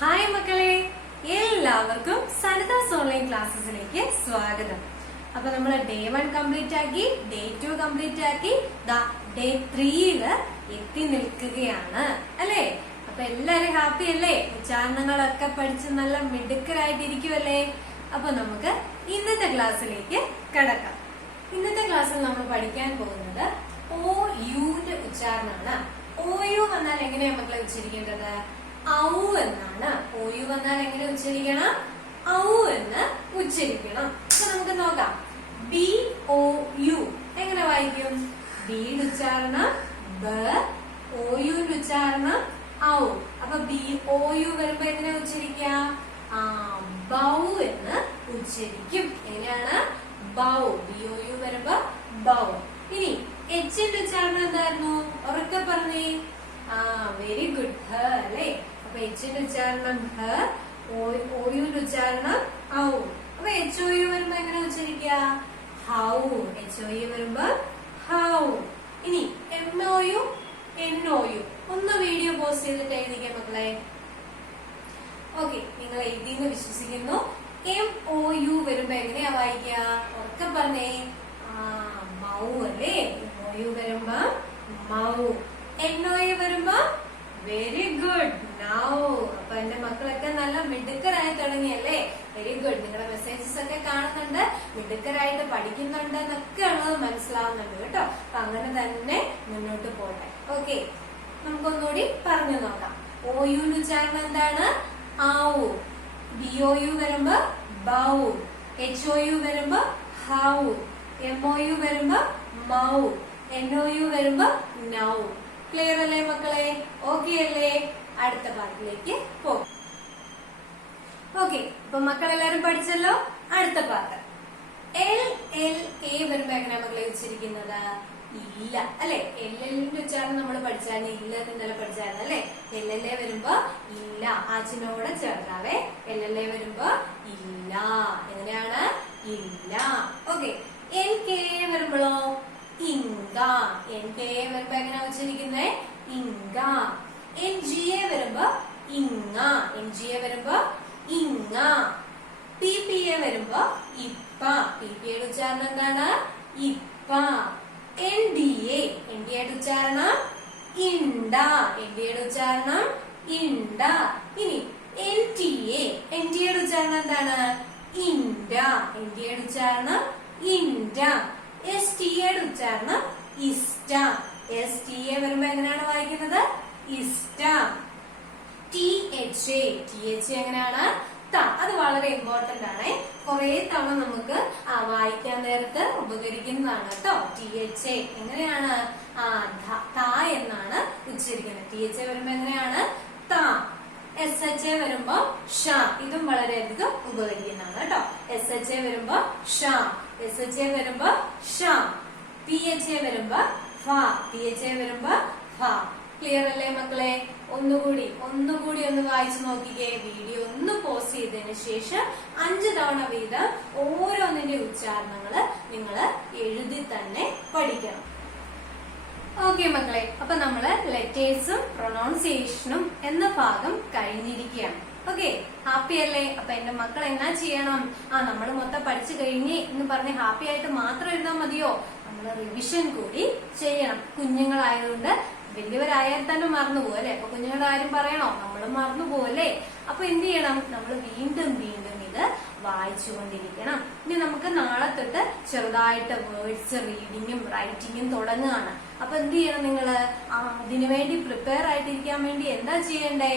Hi മക്കളെ എല്ലാവർക്കും സരിതാസ് online ക്ലാസ്സസിലേക്ക് സ്വാഗതം. അപ്പൊ നമ്മൾ ഡേ വൺ കംപ്ലീറ്റ് ആക്കി ഡേ ടു കംപ്ലീറ്റ് ആക്കി ഡേ ത്രീയിൽ എത്തി നിൽക്കുകയാണ് അല്ലേ? അപ്പൊ എല്ലാരും ഹാപ്പി അല്ലേ? ഉച്ചാരണങ്ങളൊക്കെ പഠിച്ച് നല്ല മിടുക്കരായിട്ടിരിക്കുമല്ലേ അപ്പൊ നമുക്ക് ഇന്നത്തെ ക്ലാസ്സിലേക്ക് കടക്കാം. ഇന്നത്തെ ക്ലാസ്സിൽ നമ്മൾ പഠിക്കാൻ പോകുന്നത് ഓ യുന്റെ ഉച്ചാരണമാണ്. ഓ യു വന്നാൽ എങ്ങനെയാണ് മക്കളെ ഉച്ചരിക്കേണ്ടത് ഔ എന്നാണ്. യു വന്നാൽ എങ്ങനെ ഉച്ചരിക്കണം? ഔ എന്ന് ഉച്ചരിക്കണം. അപ്പൊ നമുക്ക് നോക്കാം. B O U. എങ്ങനെ വായിക്കും? ബി ഉച്ചാരണം ബ ഒ യു ഉച്ചാരണം ഔ. അപ്പൊ ബി ഒ യു വരുമ്പോ എങ്ങനെ ഉച്ചരിക്കാം ആ ബൗ എന്ന് ഉച്ചരിക്കും. എങ്ങനെയാണ്? ബൗ. ബി ഒ യു വരുമ്പോ ബൗ. ഇനി എച്ചിന്റെ ഉച്ചാരണം എന്തായിരുന്നു? ഉറക്കെ പറഞ്ഞേ. ആ വെരി ഗുഡ് അല്ലേ? എച്ചിന്റെ ഉച്ചാരണം ഹ ഓയുടെ ഉച്ചാരണം ഔ. അപ്പൊ എച്ച് ഒ യു വരുമ്പോ എങ്ങനെ ഉച്ചരിക്ക? ഹൗ. എച്ച് ഒ യു വരുമ്പോ ഹൗ. ഇനി M O U N O U. ഒന്ന് വീഡിയോ പോസ് ചെയ്തിട്ട് എഴുതിക്കാം മക്കളെ. ഓക്കെ നിങ്ങൾ എഴുതിയെന്ന് വിശ്വസിക്കുന്നു. എം ഒ യു വരുമ്പോ എങ്ങനെയാ വായിക്കുക ഉറക്കെ പറഞ്ഞേ. ആ മൗ അല്ലേ? എം ഒ യു വരുമ്പോ മൗ. എൻ ഒ യു വരുമ്പോ വെരി ഗുഡ് അപ്പൊ എന്റെ മക്കളൊക്കെ നല്ല മിടുക്കരായി തുടങ്ങിയല്ലേ? വെരി ഗുഡ് നിങ്ങളുടെ മെസ്സേജസ് ഒക്കെ കാണുന്നുണ്ട് മിടുക്കരായിട്ട് പഠിക്കുന്നുണ്ട് എന്നൊക്കെ ഉള്ളത് മനസ്സിലാവുന്നുണ്ട് കേട്ടോ? അപ്പൊ അങ്ങനെ തന്നെ മുന്നോട്ട് പോട്ടെ. ഓക്കെ നമുക്കൊന്നുകൂടി പറഞ്ഞു നോക്കാം. ഓ യു ഉച്ചാരണം എന്താണ്? ആവു ബി ഒ യു വരുമ്പോ ബൗ. എച്ച് ഒ യു വരുമ്പോ ഹൗ. എം ഒ യു വരുമ്പോ മൗ. എൻ ഒ യു വരുമ്പോ നൗ. ക്ലിയർ അല്ലേ മക്കളെ? ഓക്കെ അല്ലേ? അടുത്ത പാട്ടിലേക്ക് പോകും. ഓക്കെ അപ്പൊ മക്കളെല്ലാരും പഠിച്ചല്ലോ? അടുത്ത പാട്ട്. എൽ എൽ എ വരുമ്പോ എങ്ങനെയാ മക്കളെ ഉച്ചരിക്കുന്നത് ഇല്ല. അല്ലെ? എൽ എല്ലിന്റെ ഉച്ചാരണം നമ്മൾ പഠിച്ചായിരുന്നു. ഇല്ല എന്ന് ഇന്നലെ അല്ലെ? എൽ എൽ എ വരുമ്പോ ഇല്ല. ആച്ചിനോടെ ചേർന്നാവേ. എൽ എൽ എ വരുമ്പോ ഇല്ല എങ്ങനെയാണ് ഇല്ല ഓക്കെ എൻ കെ വരുമ്പോഴോ ഇങ്ക എൻ കെ വരുമ്പോ എങ്ങനെയാ ഉച്ചരിക്കുന്നേ ഇങ്ക എൻ ജി എ വരുമ്പോ ഇങ്ങ എൻ ജി എ വരുമ്പോ ഇങ്ങ പി പി എ വരുമ്പോ ഇപ്പ പി പി യുടെ ഉച്ചാരണം എന്താണ്? ഇപ്പ. N D A N D എയുടെ ഉച്ചാരണം ഇണ്ട. എൻ ഡി എയുടെ ഉച്ചാരണം ഇണ്ട. ഇനി N T A N T എയുടെ ഉച്ചാരണം എന്താണ്? ഇൻഡ. എൻ ടി എയുടെ ഉച്ചാരണം ഇൻഡ. എസ് ടി എയുടെ ഉച്ചാരണം ഇസ്റ്റ. എസ് ടി എ വരുമ്പോ എങ്ങനെയാണ് വായിക്കുന്നത്? ഇസ്റ്റ. T H A T H എങ്ങനെയാണ്? ത അത് വളരെ ഇമ്പോർട്ടന്റ് ആണ്. കുറെ തവണ നമുക്ക് വായിക്കാൻ നേരത്ത് ഉപകരിക്കുന്നതാണ് കേട്ടോ ടി എച്ച് എ എങ്ങനെയാണ്? ത എന്നാണ് ഉച്ചരിക്കുന്നത്. ടി എച്ച് എ വരുമ്പോ എങ്ങനെയാണ്? ത എസ് എച്ച് എ വരുമ്പോ ഷാ ഇതും വളരെയധികം ഉപകരിക്കുന്നതാണ് കേട്ടോ എസ് എച്ച് എ വരുമ്പോ ഷാ എസ് എച്ച് എ വരുമ്പോ ഷാ പി എച്ച് എ വരുമ്പോ ഫ പി എച്ച് എ വരുമ്പോ ഫ ക്ലിയർ അല്ലേ മക്കളെ? ഒന്നുകൂടി ഒന്നുകൂടി ഒന്ന് വായിച്ചു നോക്കിക്കേ. വീഡിയോ ഒന്ന് പോസ് ചെയ്തതിന് ശേഷം അഞ്ച് തവണ വീതം ഓരോന്നിന്റെ ഉച്ചാരണങ്ങൾ നിങ്ങൾ എഴുതി തന്നെ പഠിക്കണം. ഓക്കെ മക്കളെ അപ്പൊ നമ്മൾ ലെറ്റേഴ്സും പ്രൊണൗൺസിയേഷനും എന്ന ഭാഗം കഴിഞ്ഞിരിക്കുകയാണ്. ഓക്കെ ഹാപ്പി അല്ലേ? അപ്പൊ എന്റെ മക്കൾ എന്നാ ചെയ്യണം? ആ നമ്മൾ മൊത്തം പഠിച്ചു കഴിഞ്ഞ് എന്ന് പറഞ്ഞ് ഹാപ്പി ആയിട്ട് മാത്രം എഴുതാൻ മതിയോ? നമ്മൾ റിവിഷൻ കൂടി ചെയ്യണം. കുഞ്ഞുങ്ങളായതുകൊണ്ട് വലിയവരായാൽ തന്നെ മറന്നു പോകും അപ്പൊ കുഞ്ഞുങ്ങളുടെ ആരും പറയണോ? നമ്മളും മറന്നു പോകല്ലേ അപ്പൊ എന്ത് ചെയ്യണം? നമ്മൾ വീണ്ടും വീണ്ടും ഇത് വായിച്ചുകൊണ്ടിരിക്കണം. ഇനി നമുക്ക് നാളെ തൊട്ട് ചെറുതായിട്ട് വേർഡ്സ് റീഡിങ്ങും റൈറ്റിങ്ങും തുടങ്ങുകയാണ്. അപ്പൊ എന്ത് ചെയ്യണം നിങ്ങൾ അതിനുവേണ്ടി വേണ്ടി പ്രിപ്പയർ ആയിട്ടിരിക്കാൻ വേണ്ടി എന്താ ചെയ്യണ്ടേ?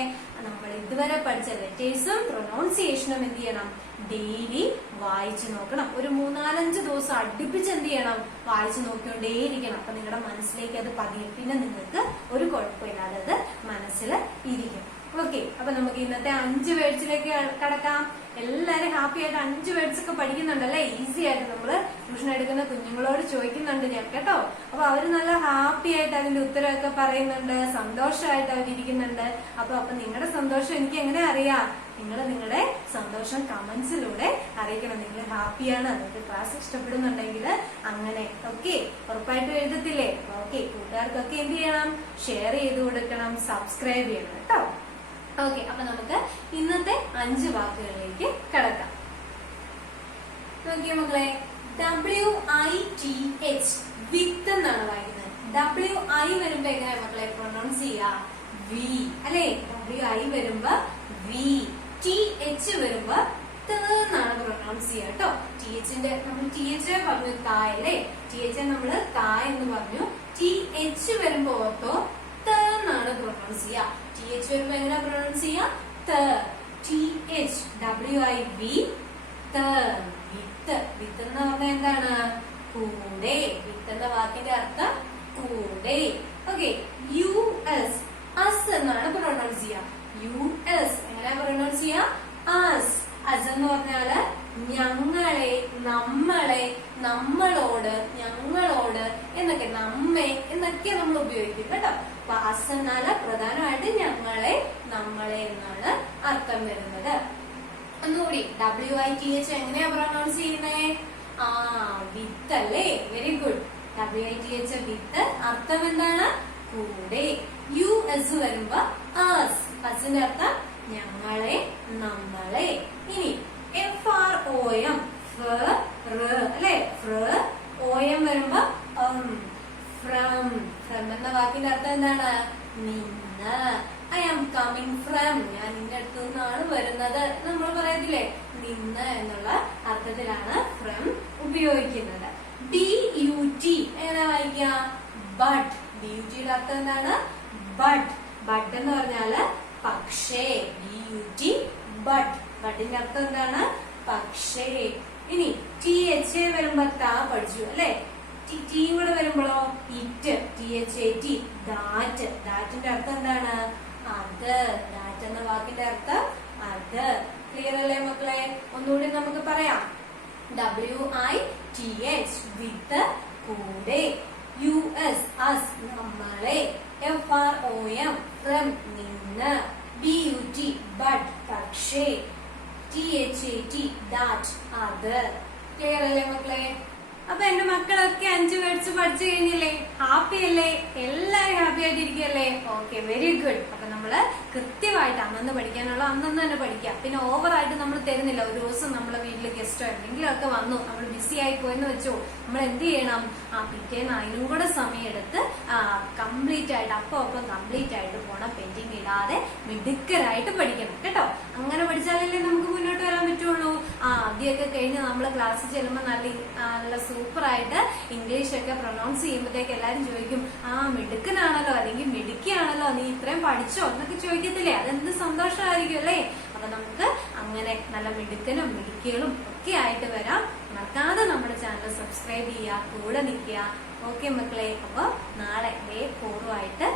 നമ്മൾ ഇതുവരെ പഠിച്ച ലെറ്റേഴ്സും പ്രൊനൗൺസിയേഷനും എന്ത് ചെയ്യണം? ഡെയിലി വായിച്ചു നോക്കണം. ഒരു മൂന്നാലഞ്ച് ദിവസം അടുപ്പിച്ച് എന്ത് ചെയ്യണം? വായിച്ചു നോക്കിക്കൊണ്ടേയിരിക്കണം. അപ്പൊ നിങ്ങളുടെ മനസ്സിലേക്ക് അത് പതിയും. പിന്നെ നിങ്ങൾക്ക് ഒരു കുഴപ്പമില്ലാതെ അത് മനസ്സിൽ ഇരിക്കും. ഓക്കെ അപ്പൊ നമുക്ക് ഇന്നത്തെ അഞ്ച് വേർഡ്സിലേക്ക് കടക്കാം. എല്ലാരും ഹാപ്പി ആയിട്ട് അഞ്ച് വേർഡ്സ് ഒക്കെ പഠിക്കുന്നുണ്ടല്ലേ? ഈസി ആയിട്ട് നമ്മൾ ട്യൂഷൻ എടുക്കുന്ന കുഞ്ഞുങ്ങളോട് ചോദിക്കുന്നുണ്ട് ഞാൻ കേട്ടോ? അപ്പൊ അവർ നല്ല ഹാപ്പി ആയിട്ട് അതിന്റെ ഉത്തരവൊക്കെ പറയുന്നുണ്ട്. സന്തോഷമായിട്ട് അവരിയ്ക്കുന്നുണ്ട് അപ്പൊ അപ്പൊ നിങ്ങളുടെ സന്തോഷം എനിക്ക് എങ്ങനെ അറിയാം? നിങ്ങൾ നിങ്ങളുടെ സന്തോഷം കമന്റ്സിലൂടെ അറിയിക്കണം. നിങ്ങൾ ഹാപ്പിയാണ് നിങ്ങൾക്ക് ക്ലാസ് ഇഷ്ടപ്പെടുന്നുണ്ടെങ്കിൽ അങ്ങനെ. ഓക്കെ ഉറപ്പായിട്ടും എഴുതത്തില്ലേ? ഓക്കെ കൂട്ടുകാർക്കൊക്കെ എന്ത് ചെയ്യണം? ഷെയർ ചെയ്ത് കൊടുക്കണം സബ്സ്ക്രൈബ് ചെയ്യണം കേട്ടോ. ഓക്കെ അപ്പൊ നമുക്ക് ഇന്നത്തെ അഞ്ച് വാക്കുകളിലേക്ക് കടക്കാം. മക്കളെ. W I T H with എന്നാണ് വായിക്കുന്നത്. ഡബ്ല്യു ഐ വരുമ്പോ എങ്ങനെയാ മക്കളെ പ്രൊണൗൺസ് ചെയ്യാ വി അല്ലെ? ഡബ്ല്യു ഐ വരുമ്പോ വി ടി എച്ച് വരുമ്പോ തേന്നാണ് പ്രൊനൗൺസ് ചെയ്യുക കേട്ടോ. ടി എച്ചിന്റെ നമ്മൾ ടി എച്ച് പറഞ്ഞു തായല്ലേ ടി എച്ച് നമ്മൾ താ എന്ന് പറഞ്ഞു. ടി എച്ച് വരുമ്പോ ഓർത്തോ തേന്നാണ് പ്രൊനൗൺസ് ചെയ്യുക. ടി എച്ച് വരുമ്പോ എങ്ങനെയാ പ്രൊനൗൺസ് ചെയ്യുക? ത. ടി എച്ച് ഡബ്ല്യു ഐ വി ത വിത്ത്. വിത്ത് എന്ന് പറഞ്ഞാൽ എന്താണ്? കൂടെ. വിത്ത് എന്ന വാക്കിന്റെ അർത്ഥം കൂടെ. ഓക്കെ യു എസ് അസ് എന്നാണ് പ്രൊനൗൺസ് ചെയ്യുക. യു എസ് എങ്ങനെയാ പ്രൊനൗൺസ് ചെയ്യാ അസ് അസ് എന്ന് പറഞ്ഞാൽ ഞങ്ങളെ നമ്മളെ നമ്മളോട് ഞങ്ങളോട് എന്നൊക്കെ നമ്മെ എന്നൊക്കെ നമ്മൾ ഉപയോഗിക്കും കേട്ടോ. അപ്പൊ അസ് എന്നാൽ പ്രധാനമായിട്ട് ഞങ്ങളെ നമ്മളെ എന്നാണ് അർത്ഥം വരുന്നത്. ഒന്നുകൂടി ഡബ്ല്യു ഐ ടി എച്ച് എങ്ങനെയാ പ്രൊനൗൺസ് ചെയ്യുന്നേ? ആ വിത്ത് അല്ലേ? Very good W I T H with അർത്ഥം എന്താണ്? കൂടെ. യു എസ് വരുമ്പോ ആസ് അസിന്റെ അർത്ഥം ഞങ്ങളെ നമ്മളെ. ഇനി എഫ് ആർ ഒ എം അല്ലെ? ഒ എം വരുമ്പോ ഫ്രം എന്ന വാക്കിന്റെ അർത്ഥം എന്താണ്? നിന്ന്. ഐ ആം കമ്മിങ് ഫ്രം ഞാൻ നിന്റെ അടുത്ത് നിന്നാണ് വരുന്നത്. നമ്മൾ പറയത്തില്ലേ? നിന്ന് എന്നുള്ള അർത്ഥത്തിലാണ് ഫ്രം ഉപയോഗിക്കുന്നത്. ഡി യു ടി എങ്ങനെ വായിക്കാം? ബട്ട് ഡി യു ടിയുടെ അർത്ഥം എന്താണ്? ബട്ട് ബട്ട് എന്ന് പറഞ്ഞാൽ പക്ഷേ ബട്ട് ബട്ടിന്റെ അർത്ഥം എന്താണ്? പക്ഷേ. ഇനി ടി എച്ച് എ വരുമ്പോ താ പഠിച്ചു അല്ലെ? ടി കൂടെ വരുമ്പോഴോ? It T H A T that ദാറ്റിന്റെ അർത്ഥം എന്താണ്? അത് ദാറ്റ് എന്ന വാക്കിന്റെ അർത്ഥം അത്. ക്ലിയർ അല്ലേ മക്കളെ? ഒന്നുകൂടി നമുക്ക് പറയാം. W I T H with കൂടെ. യു എസ് അസ് നമ്മളെ F R O M from നിന്ന് ബി യു ടി ബട്ട് പക്ഷേ T H A T that അത്. ക്ലിയർ അല്ലേ മക്കളെ? അപ്പൊ എന്റെ മക്കളൊക്കെ അഞ്ചു വേർഡ്സ് പഠിച്ചു കഴിഞ്ഞില്ലേ? ഹാപ്പി അല്ലേ? എല്ലാരും ഹാപ്പി ആയിട്ടിരിക്കല്ലേ ഓക്കെ വെരി ഗുഡ് അപ്പൊ നമ്മൾ കൃത്യമായിട്ട് അന്നന്ന് പഠിക്കാനുള്ള അന്നന്ന് തന്നെ പഠിക്കാം. പിന്നെ ഓവറായിട്ട് നമ്മൾ തരുന്നില്ല. ഒരു ദിവസം നമ്മളെ വീട്ടിൽ ഗസ്റ്റോ എന്തെങ്കിലും ഒക്കെ വന്നു. നമ്മൾ ബിസി ആയി പോയെന്ന് വെച്ചോ. നമ്മൾ എന്ത് ചെയ്യണം? ആ പിറ്റേന്ന് അതിനും കൂടെ സമയമെടുത്ത് കംപ്ലീറ്റ് ആയിട്ട് അപ്പൊ അപ്പൊ കംപ്ലീറ്റ് ആയിട്ട് പോണം. പെൻഡിങ് ഇടാതെ മിടുക്കരായിട്ട് പഠിക്കണം കേട്ടോ അങ്ങനെ പഠിച്ചാലല്ലേ നമുക്ക് മുന്നോട്ട് വരാൻ പറ്റുള്ളൂ ആ ആദ്യമൊക്കെ കഴിഞ്ഞ് നമ്മൾ ക്ലാസ്സിൽ ചെല്ലുമ്പോൾ നല്ല നല്ല ഇംഗ്ലീഷ് ഒക്കെ പ്രൊനൗൺസ് ചെയ്യുമ്പോഴത്തേക്ക് എല്ലാരും ചോദിക്കും ആ മിടുക്കനാണല്ലോ അല്ലെങ്കിൽ മിടുക്കിയാണല്ലോ നീ ഇത്രയും പഠിച്ചോ? എന്നൊക്കെ ചോദിക്കത്തില്ലേ? അതെന്ത് സന്തോഷമായിരിക്കും അല്ലേ? അപ്പൊ നമുക്ക് അങ്ങനെ നല്ല മിടുക്കനും മിടുക്കികളും ഒക്കെ ആയിട്ട് വരാം. മറക്കാതെ നമ്മുടെ ചാനൽ സബ്സ്ക്രൈബ് ചെയ്യുക കൂടെ നിൽക്കുക. ഓക്കെ മക്കളെ അപ്പൊ നാളെ ഡേ പൂർവമായിട്ട്